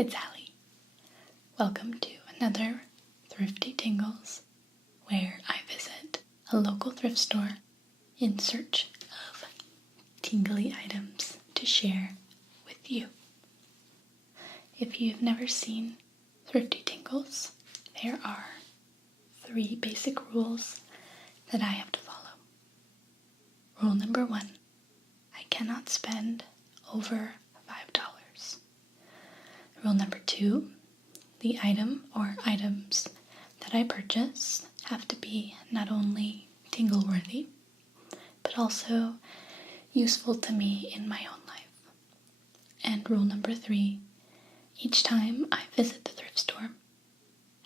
it's Allie. Welcome to another Thrifty Tingles, where I visit a local thrift store in search of tingly items to share with you. If you've never seen Thrifty Tingles, there are 3 basic rules that I have to follow. Rule number 1, I cannot spend over $5. Rule number 2, the item or items that I purchase have to be not only tingle-worthy, but also useful to me in my own life. And rule number 3, each time I visit the thrift store,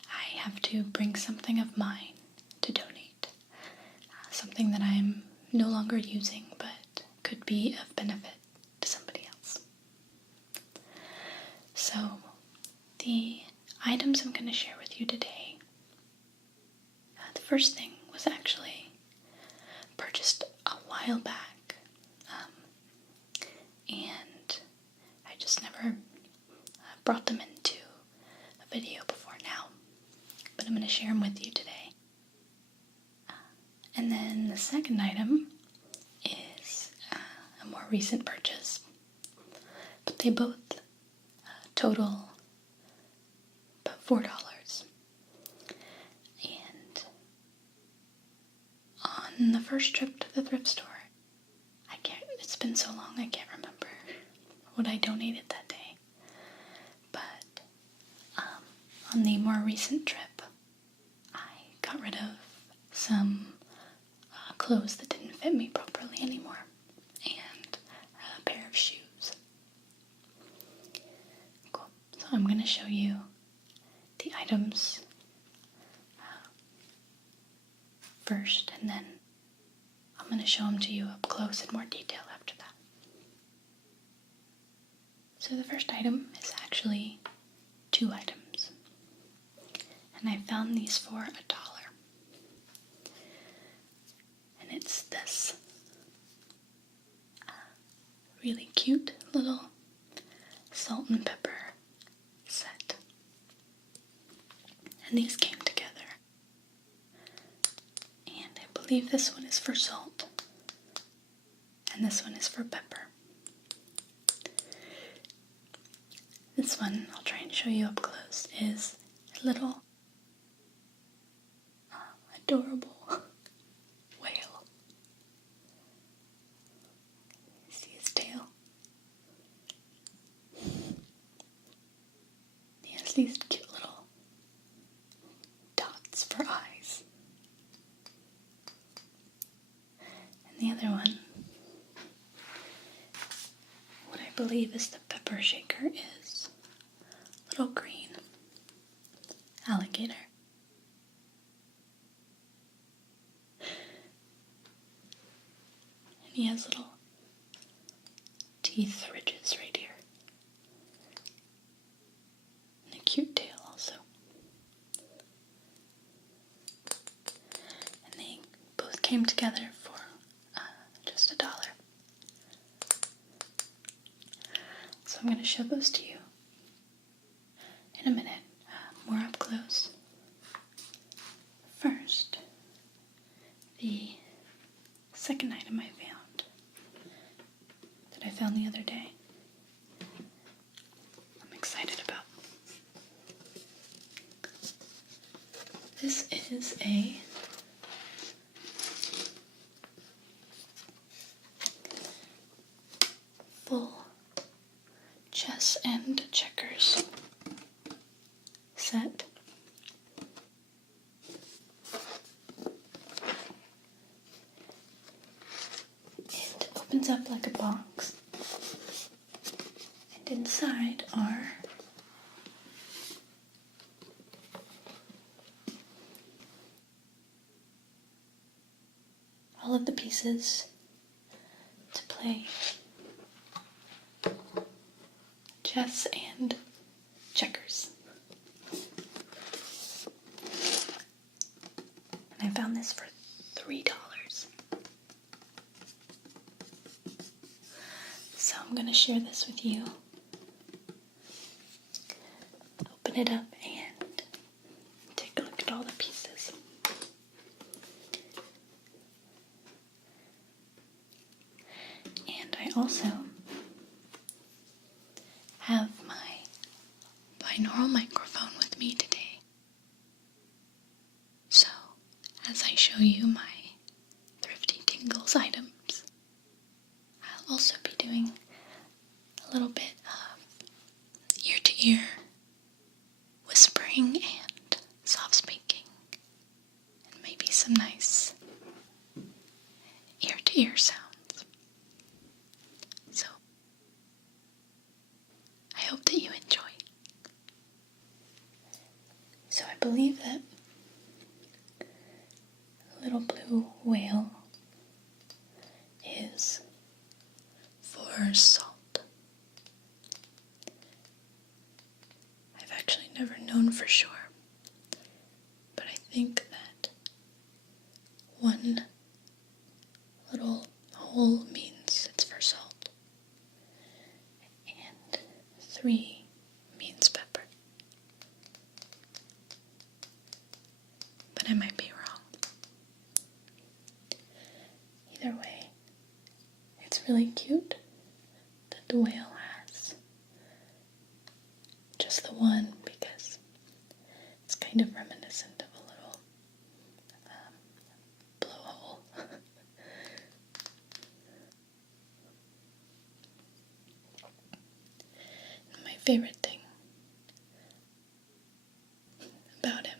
I have to bring something of mine to donate. Something that I'm no longer using, but could be of benefit to somebody else. So, the items I'm going to share with you today, the first thing was actually purchased a while back, and I just never brought them into a video before now, but I'm going to share them with you today. And then the second item is a more recent purchase, but they both total about $4. And on the first trip to the thrift store, it's been so long I can't remember what I donated that day, but on the more recent trip, I got rid of some clothes that didn't fit me properly anymore, and a pair of shoes. Cool. So I'm going to show you the items first, and then I'm going to show them to you up close in more detail after that. So the first item is actually 2 items, and I found these for $1. And it's this really cute little salt and pepper set. And these came together. And I believe this one is for salt, and this one is for pepper. This one, I'll try and show you up close, is a little adorable whale. See his tail? He has these cute little dots for eyes. And the other one, what I believe is the pepper shaker, is a little green alligator. And he has little teeth ridges right here. And a cute tail also. And they both came together for just $1. So I'm going to show those to you in a minute, more up close. First, the second item I found, that I found the other day, I'm excited about. This is a full chess and checkers set. It opens up like a box, and inside are all of the pieces to play chess and checkers. And I found this for $3. So I'm going to share this with you. open it up and take a look at all the pieces. And I also have my binaural microphone with me today. So, as I show you my Thrifty Tingles items, I'll also be doing a little bit of ear-to-ear whispering and soft speaking, and maybe some nice ear-to-ear sounds. So, I hope that you enjoy. So I believe that little blue whale is for salt. I've actually never known for sure, but I think that one little hole means it's for salt, and 3 means pepper. But I might be wrong. Either way, it's really cute that the whale has just the one, because it's kind of reminiscent of a little blowhole. My favorite thing about him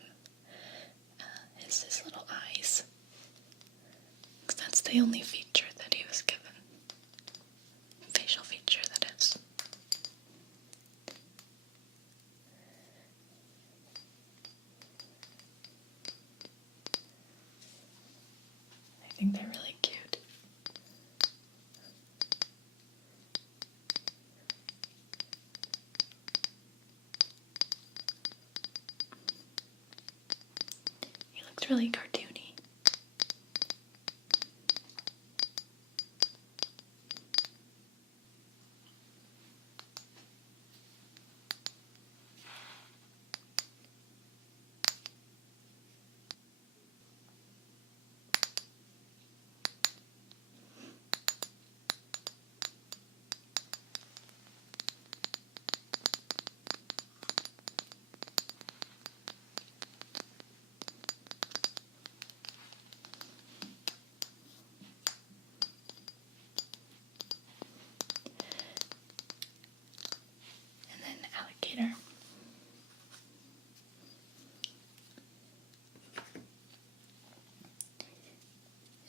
is his little eyes, because that's the only feature that he was given. Facial feature, that is. I think they're really cute. He looks really cartoony. And then alligator.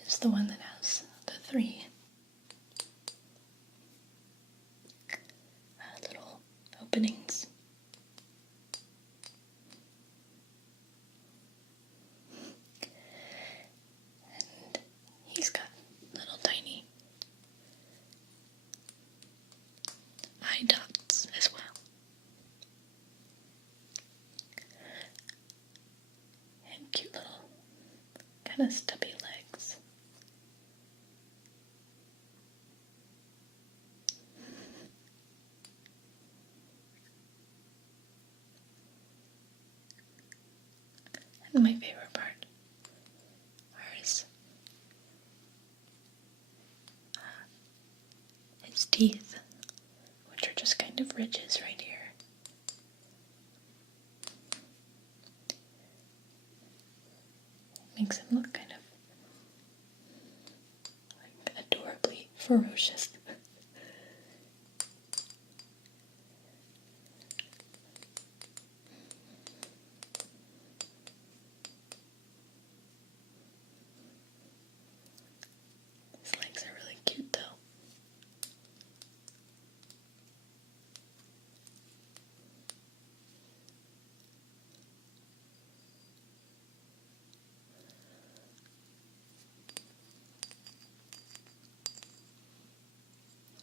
Is the one that has the 3 little openings. And he's got little tiny eye dots as well. And cute little kind of stubby legs. And my favorite part are his teeth, which are just kind of ridges right here. Makes him look kind of like adorably ferocious. His legs are really cute though.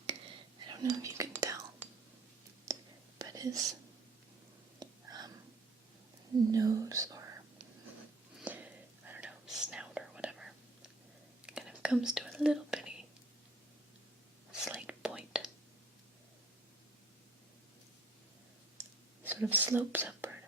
I don't know if you can tell, but his nose, or I don't know, snout or whatever, kind of comes to a little bitty slight point. Sort of slopes upward.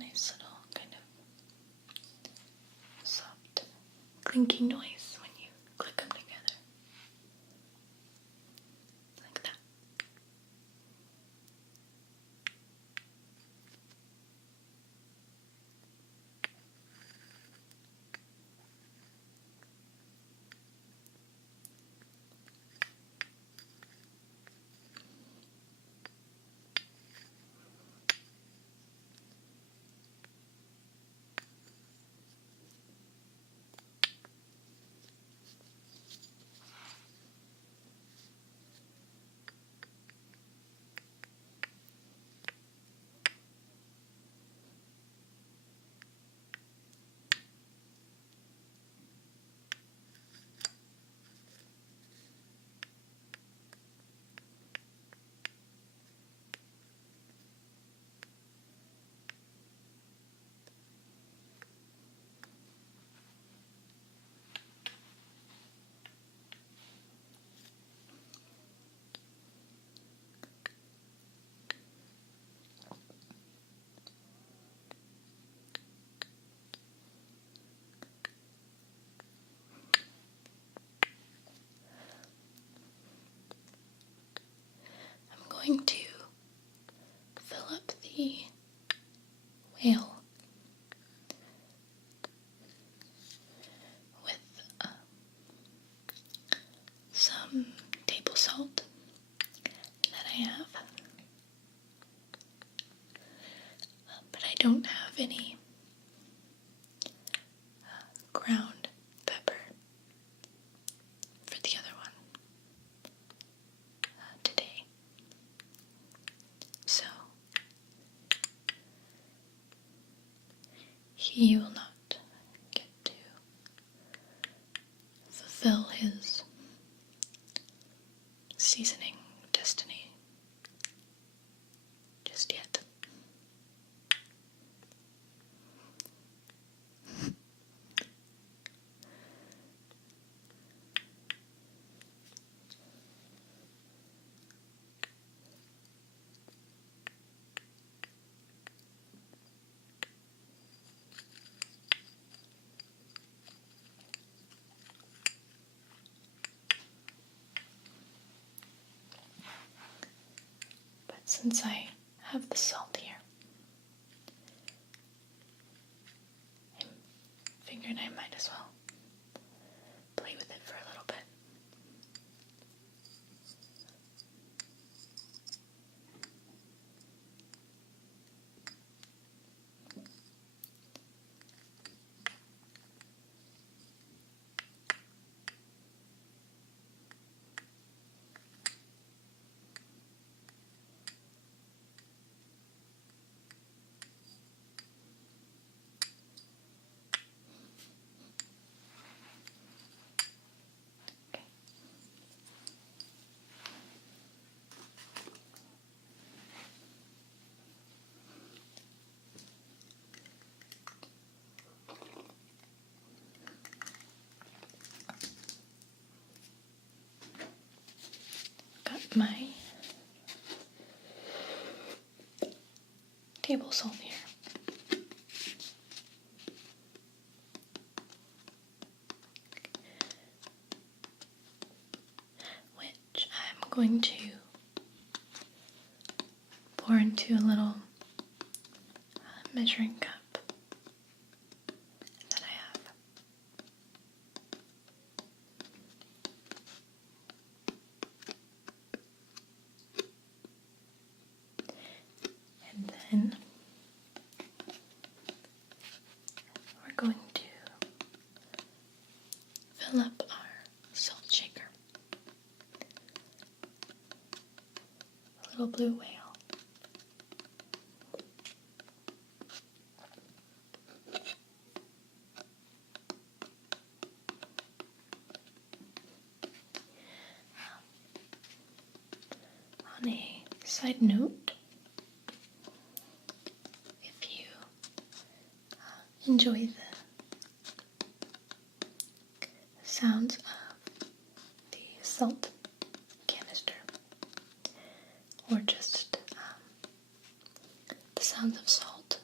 nice little kind of soft clinking noise when you click them together. Like that. Going to fill up the whale with some table salt that I have, but I don't have any ground pepper for the other one today. So he will not get to fulfill his seasoning destiny just yet. Since I have the salt here, I figured I might as well play with it for a little bit. Got my table salt here. Which I'm going to pour into a little measuring cup that I have. And then we're going to fill up our salt shaker. A little blue whale. On a side note, if you enjoy the sounds of the salt canister, or just the sounds of salt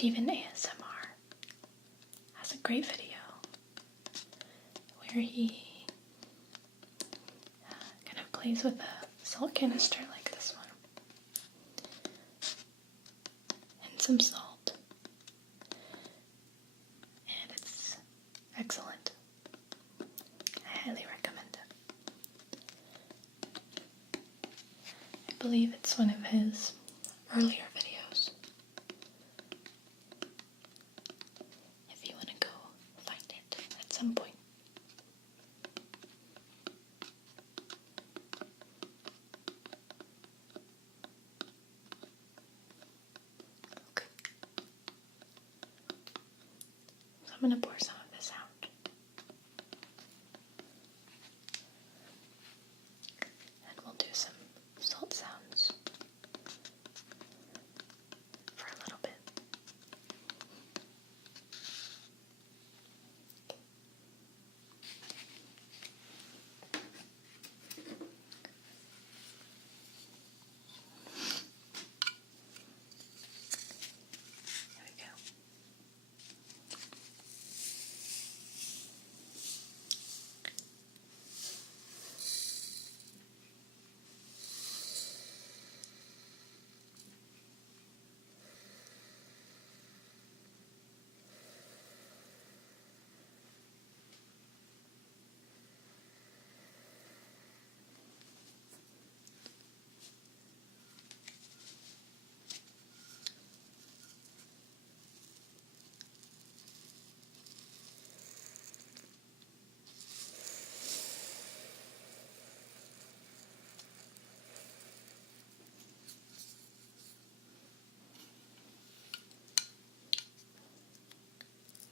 Steven ASMR has a great video where he kind of plays with a salt canister like this one and some salt, and it's excellent. I highly recommend it. I believe it's one of his earlier videos. If you want to go find it at some point. Okay. So I'm going to pour some of this out. And we'll do some salt sounds for a little bit. There we go.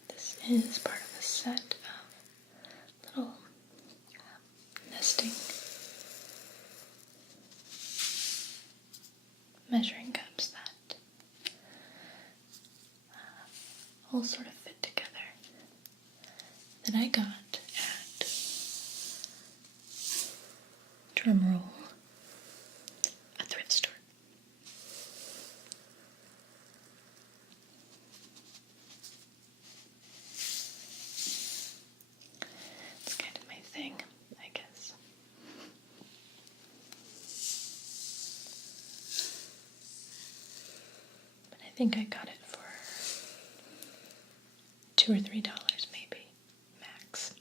This is part of a set of little nesting measuring cups that all sort of fit together that I got at, drumroll, a thrift store. It's kind of my thing, I guess. But I think I got it for $2 or $3 maybe, max.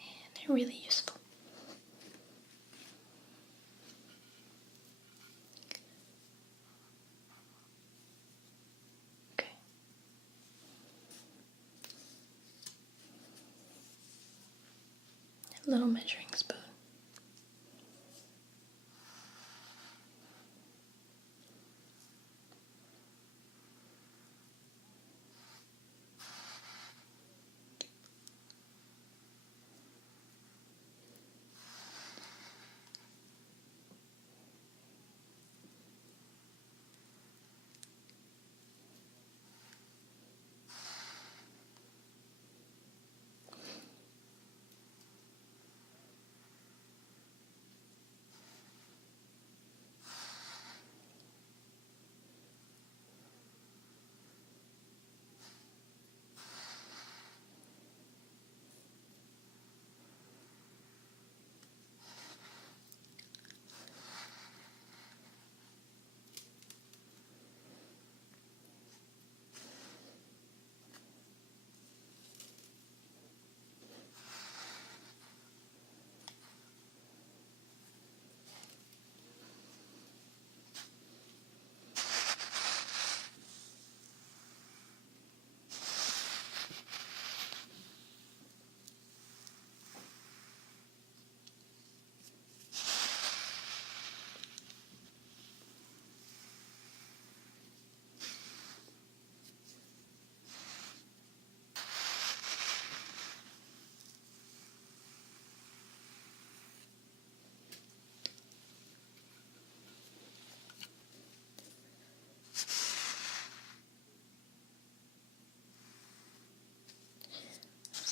And they're really useful. Okay. A little measuring spoon.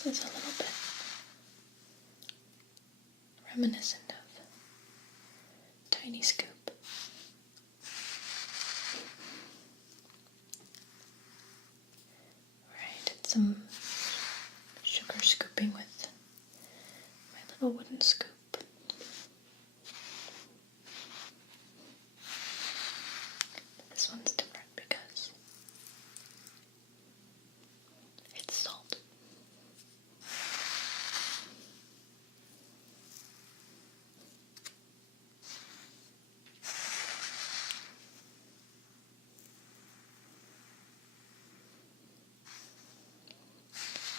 This is a little bit reminiscent of Tiny Scoop some sugar scooping with my little wooden scoop. This one's different because it's salt.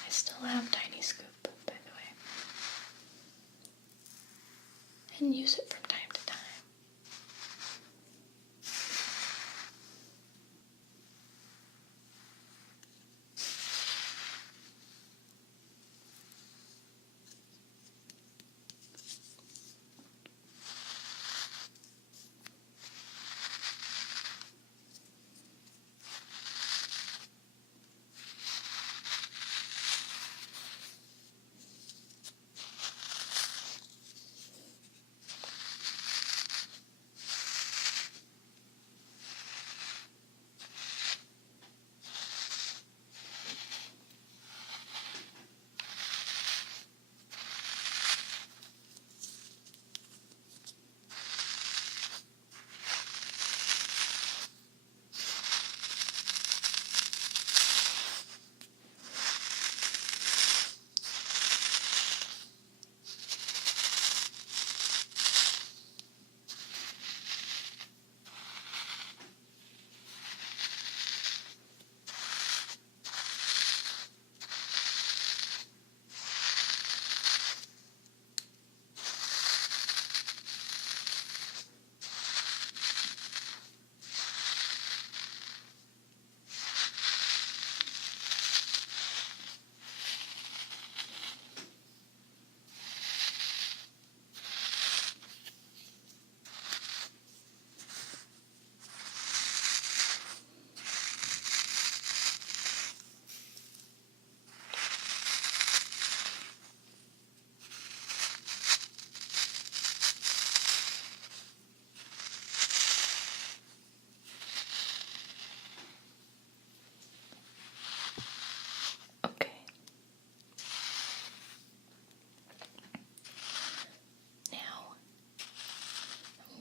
I still have a tiny scoop, by the way, and use it from time to time.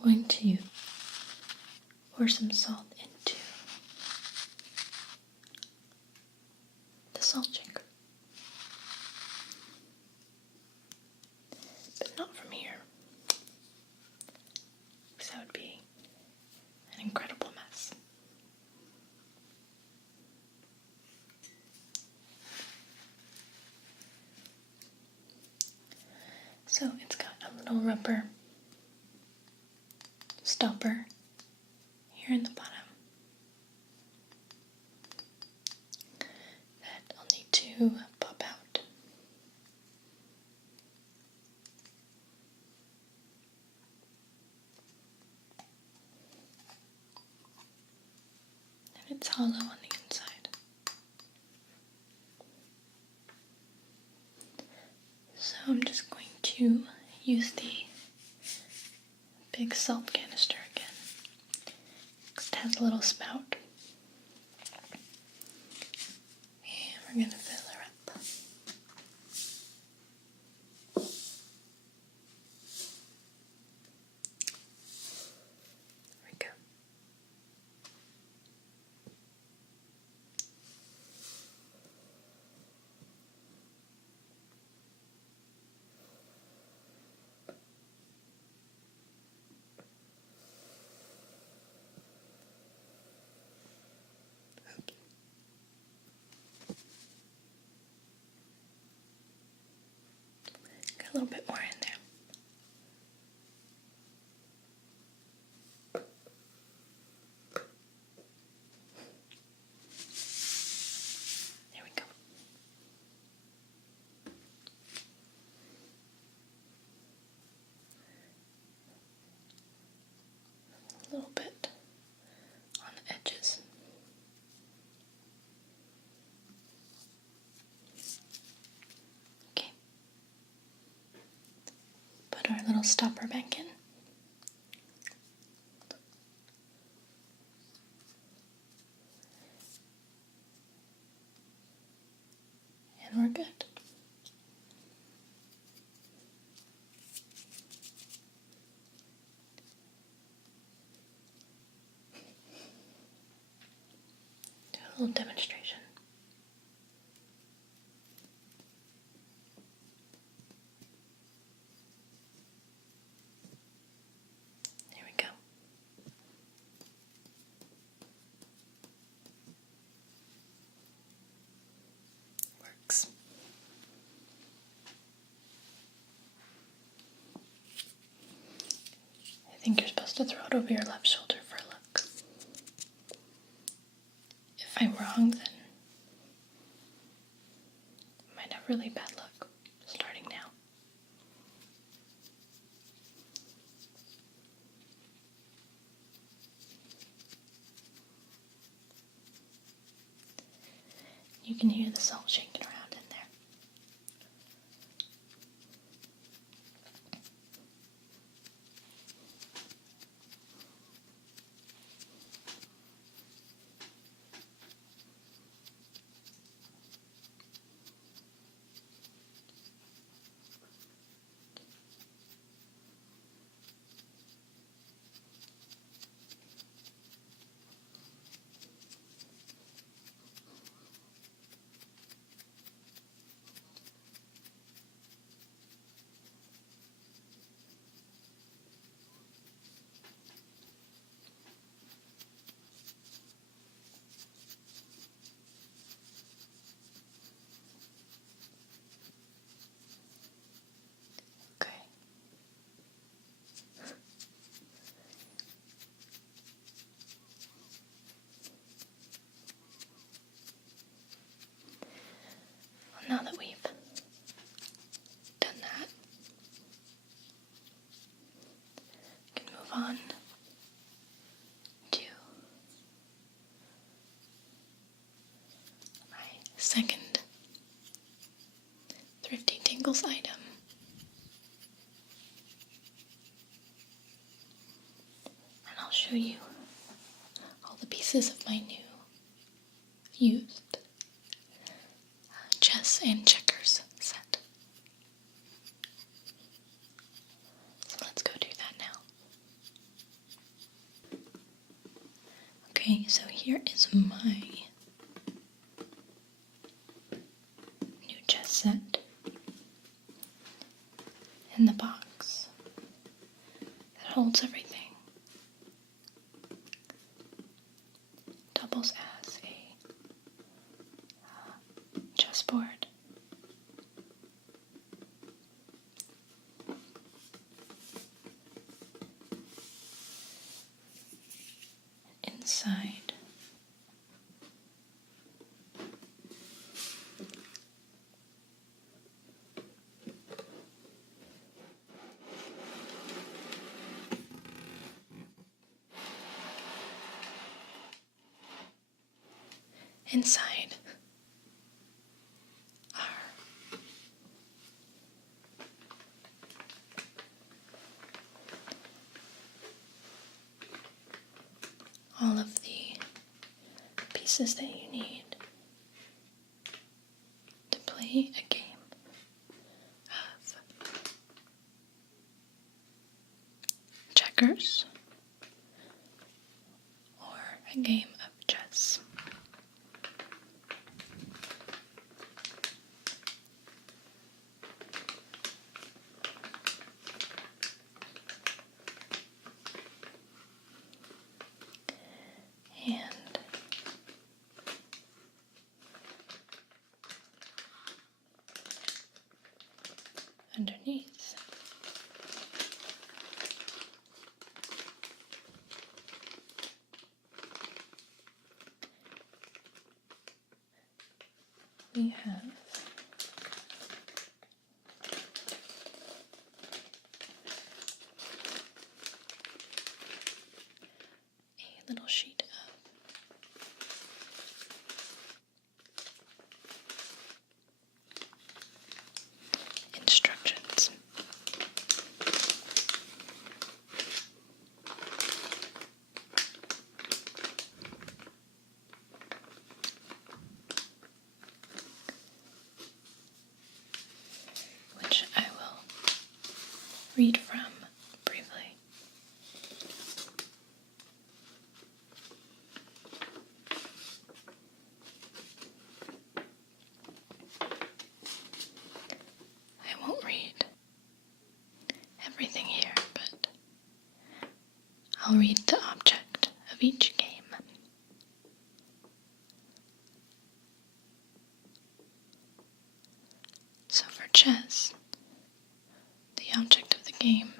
I'm going to pour some salt into the salt shaker, but not from here, because that would be an incredible mess. So it's got a little rubber stopper here in the bottom that I'll need to pop out. And it's hollow on the inside. So I'm just going to use the big salt canister again, because it has a little spout. And we're going to fill her up. There we go. Got a little bit more in there. There we go. A little bit on the edges. Okay. Put our little stopper back in. little demonstration. There we go. Works. I think you're supposed to throw it over your left shoulder for a look. If I'm wrong, then I might have really bad luck starting now. You can hear the salt shaking around in there. Okay. Well, now that we've done that, we can move on to my second Thrifty Tingles item. And I'll show you all the pieces of my new used chess and checkers set. So let's go do that now. Okay, so here is my new chess set in the box that holds everything. Doubles as a chessboard. Inside inside are all of the pieces that you need to play a game of checkers or a game of chess. And underneath we have a little sheet of instructions. Which I will read from briefly. I'll read the object of each game. So for chess, the object of the game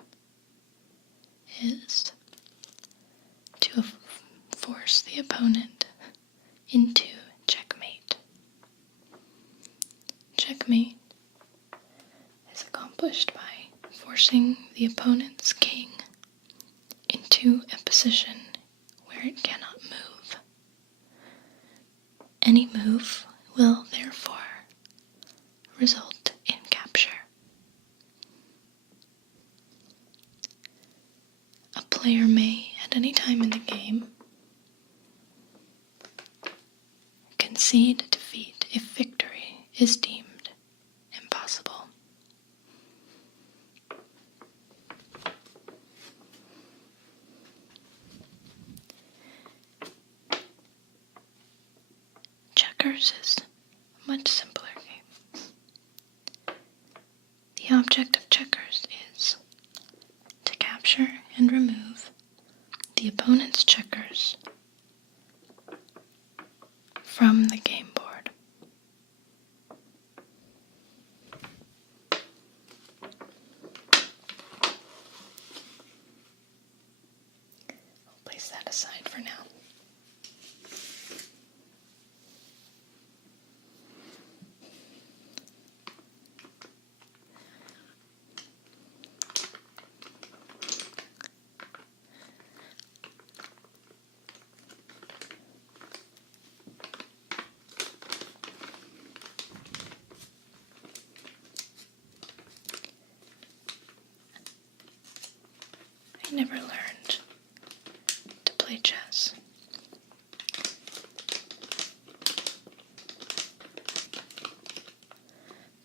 is to force the opponent into checkmate. Checkmate is accomplished by forcing the opponent's king into a position where it cannot move. Any move will therefore result in capture. A player may, at any time in the game, concede defeat if victory is deemed impossible. Checkers is a much simpler game. The object of checkers is to capture and remove the opponent's checkers from the game board. I'll place that aside for now. I never learned to play chess.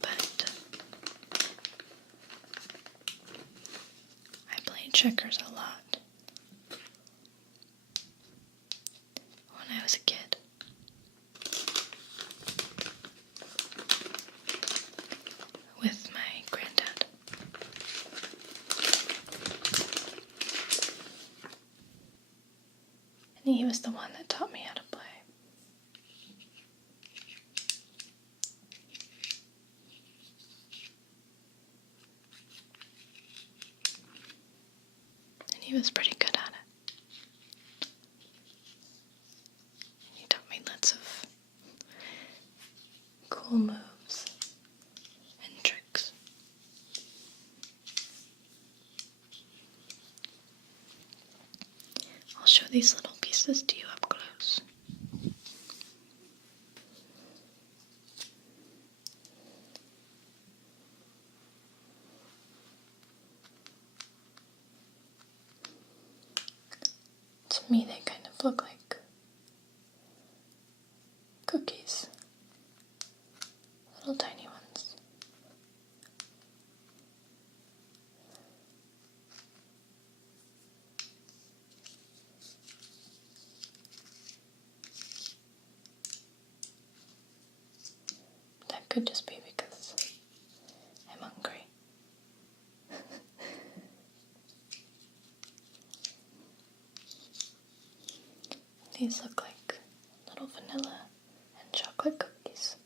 But I played checkers a lot when I was a kid. With my granddad. And he was the one that taught me how to play. And he was pretty good at it. He taught me lots of cool moves and tricks. I'll show these little pieces to you up close. To me, they kind of look like cookies. Little tiny ones. That could just be because I'm hungry. These look like little vanilla and chocolate cookies.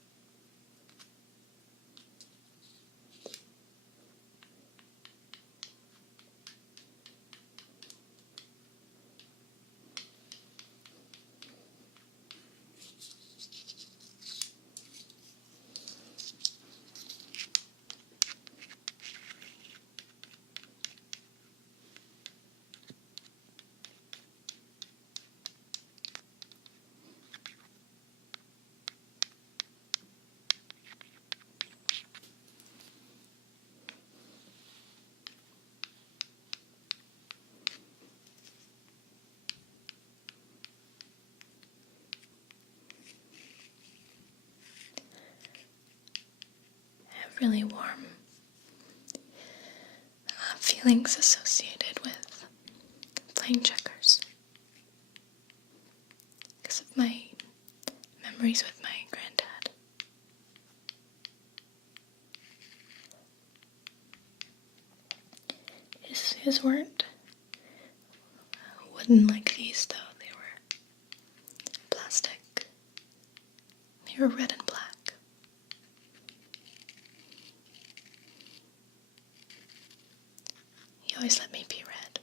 Really warm feelings associated with playing checkers because of my memories with my granddad. His weren't didn't like these though. They were plastic. They were red and black. He always let me be red.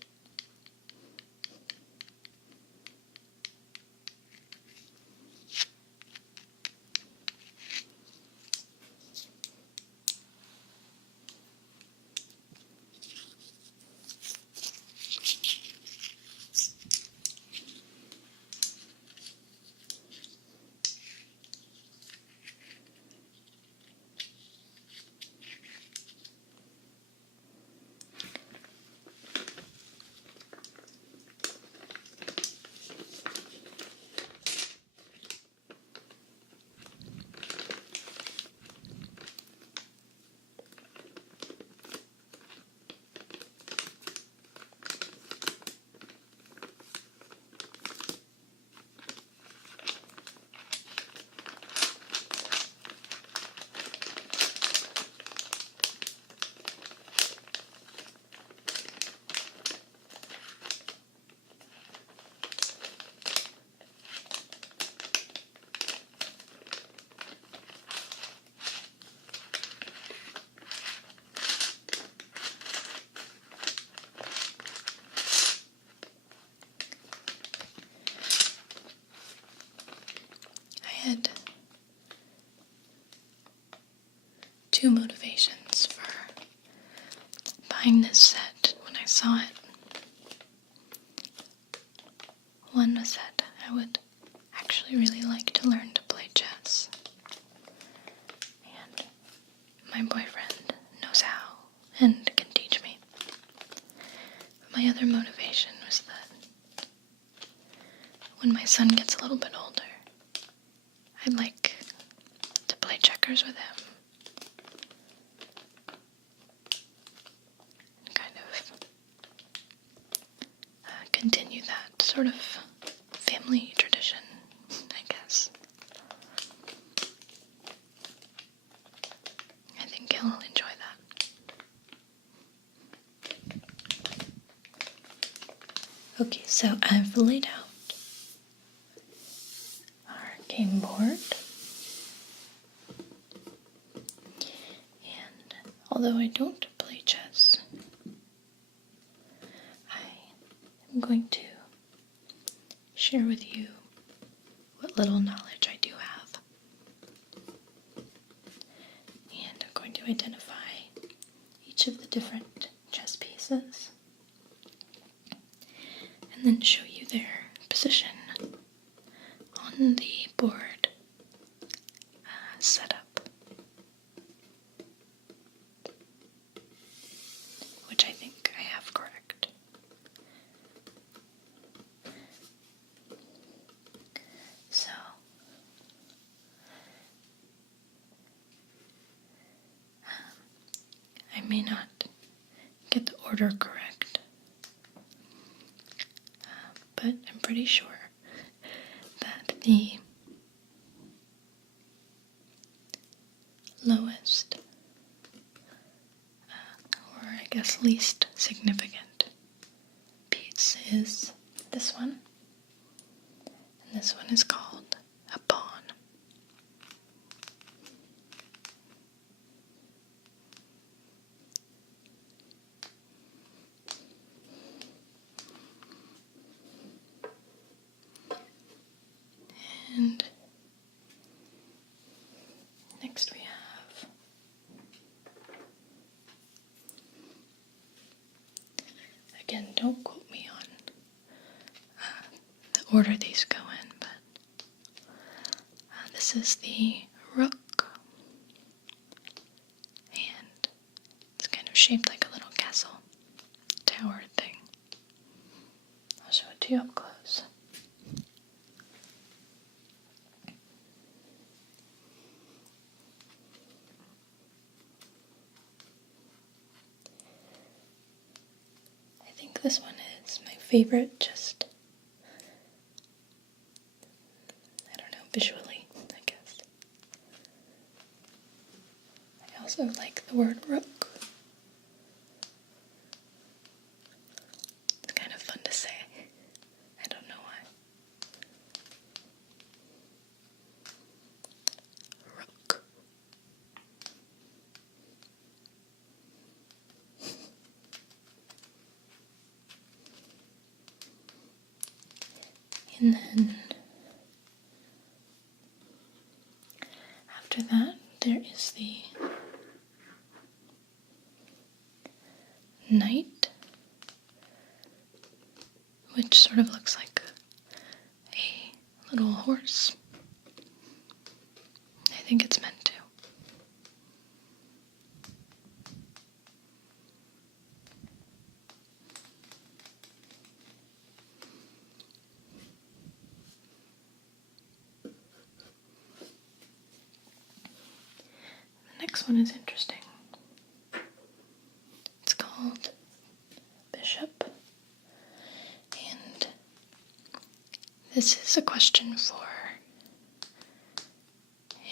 I had two motivations for buying this set when I saw it. One was that I would actually really like to learn to play chess, and my boyfriend knows how and can teach me. But my other motivation was that when my son gets a little bit older, I'd like to play checkers with him and kind of continue that sort of family tradition, I guess. I think he'll enjoy that. Okay, so I've laid out our game board. And although I don't play chess, I am going to share with you what little knowledge I do have. And I'm going to identify each of the different chess pieces and then show you their position on the board setup, which I think I have correct. So, I may not get the order correct, but I'm pretty sure that the lowest, or I guess least significant piece is this one, and this one is called a pawn. And next we have again, don't quote me on the order these go in, but this is the rook, and it's kind of shaped like a little castle tower thing. I'll show it to you up close. I think this one is my favorite, just, I don't know, visually, I guess. I also like the word rook. It's kind of fun to say. And then after that, there is the knight, which sort of looks like a little horse. I think it's meant to. The next one is interesting. It's called Bishop, and this is a question for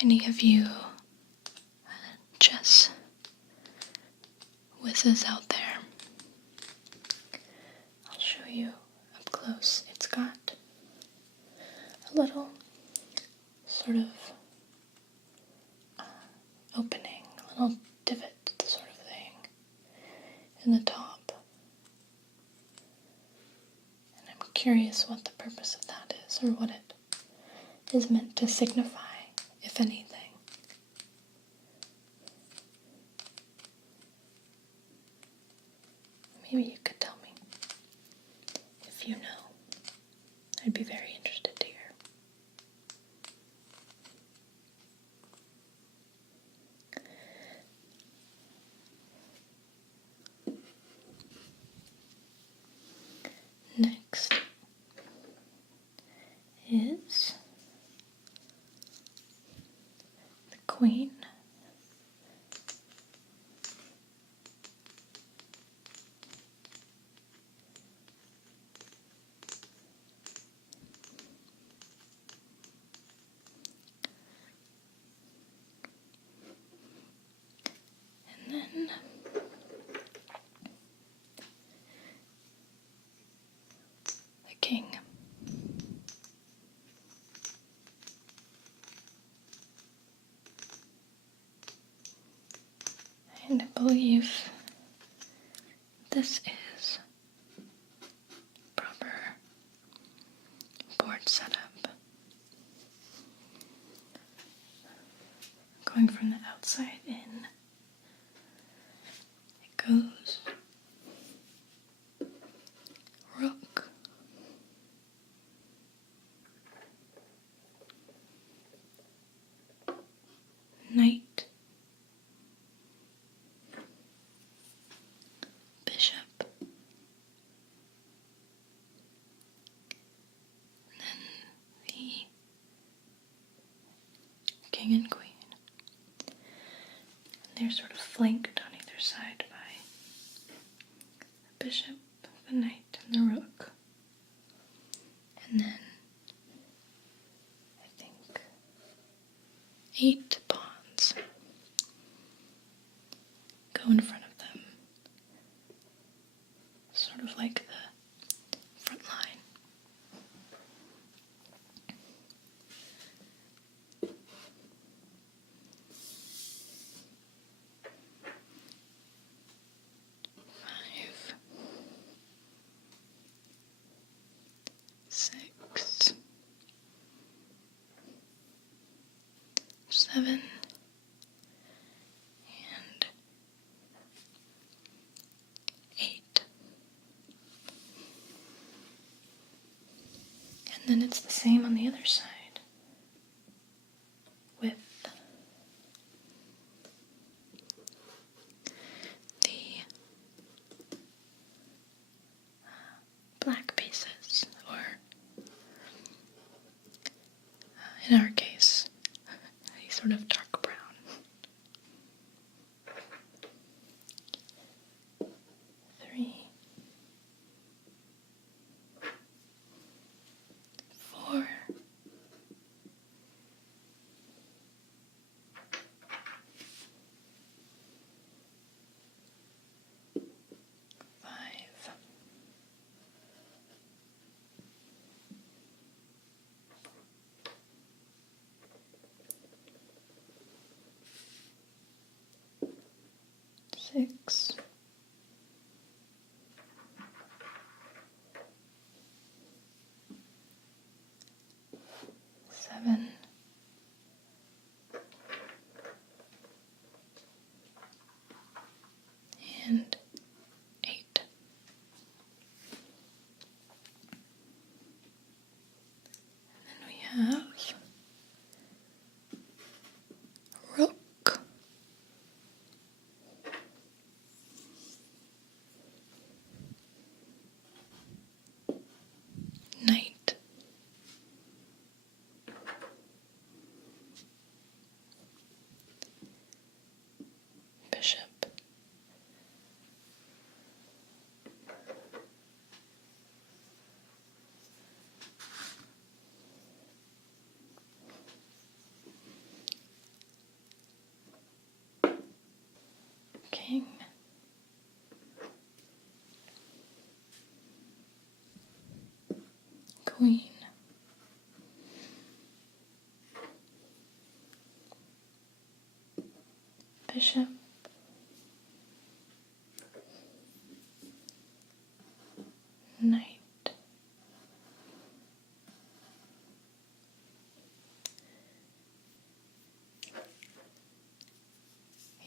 any of you chess whizzes out there. I'll show you up close. It's got a little sort of opening, a little divot sort of thing in the top. And I'm curious what the purpose of that is, or what it is meant to signify, if anything. Maybe you could tell me if you know. I'd be very interested to hear. Next is the queen. And then the king. And I believe this is proper board setup. Going from the outside in, it goes rook, knight, bishop, and then the king and queen. And they're sort of flanked on either side by the bishop, the knight, and the rook. And then I think 8 pawns go in front of them, sort of like the front line. Five, 6, 7, and 8. And then it's the same on the other side with the black pieces, or in our case, a sort of dark brown. 3, 4, Queen, Bishop, Knight,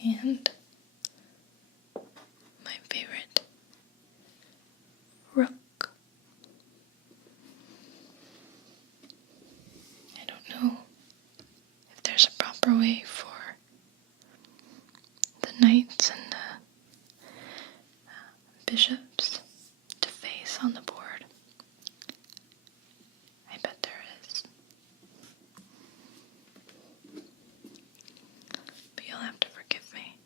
and my favorite, Rook. I don't know if there's a proper way for the knights and the bishops to face on the board. I bet there is. But you'll have to forgive me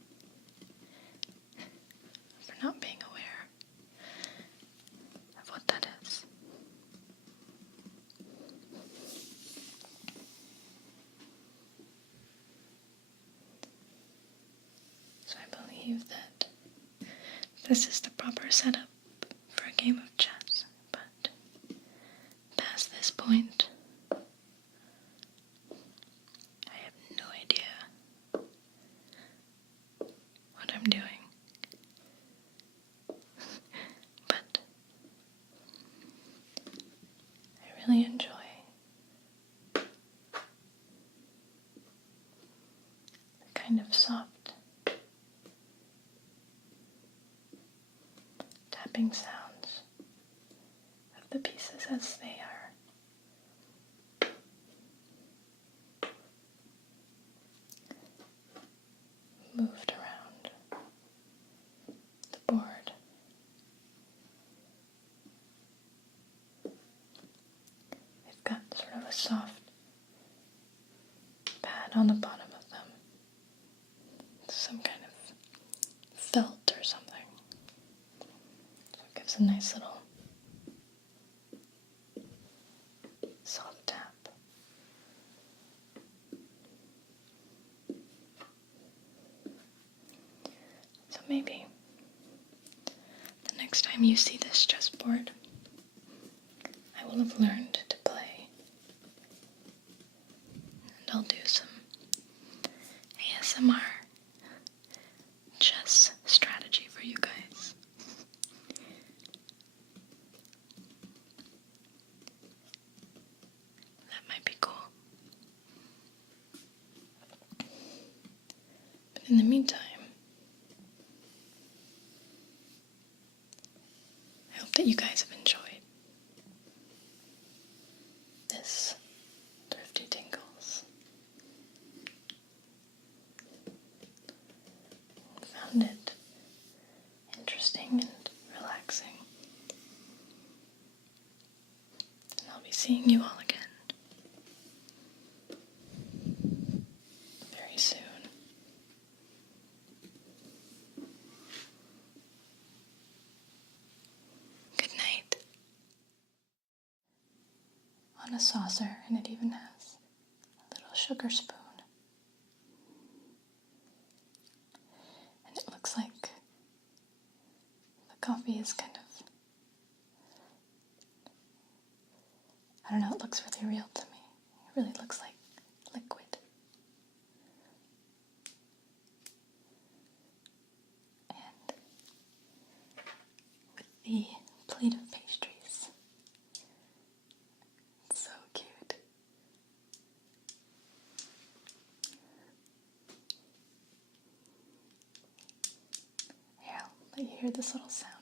for not being aware of what that is. So I believe that this is the proper setup for a game of chess, but past this point, I have no idea what I'm doing. But I really enjoy the kind of soft tapping sounds of the pieces as they are moved around the board. They've got sort of a soft pad on the bottom of them, some kind of felt or something. So it gives a nice little soft tap. So maybe the next time you see this chessboard, I will have learned to play, and I'll do some ASMR chess strategy for you guys. That might be cool. But in the meantime, I hope that you guys have enjoyed this Thrifty Tingles. Found it interesting and relaxing. And I'll be seeing you all again very soon. Good night. On a saucer, and it even has a little sugar spoon. And it looks like the coffee is kind of, I don't know, it looks really real to me. It really looks like liquid. And with the plate of pastries, it's so cute. Here, I'll let you hear this little sound.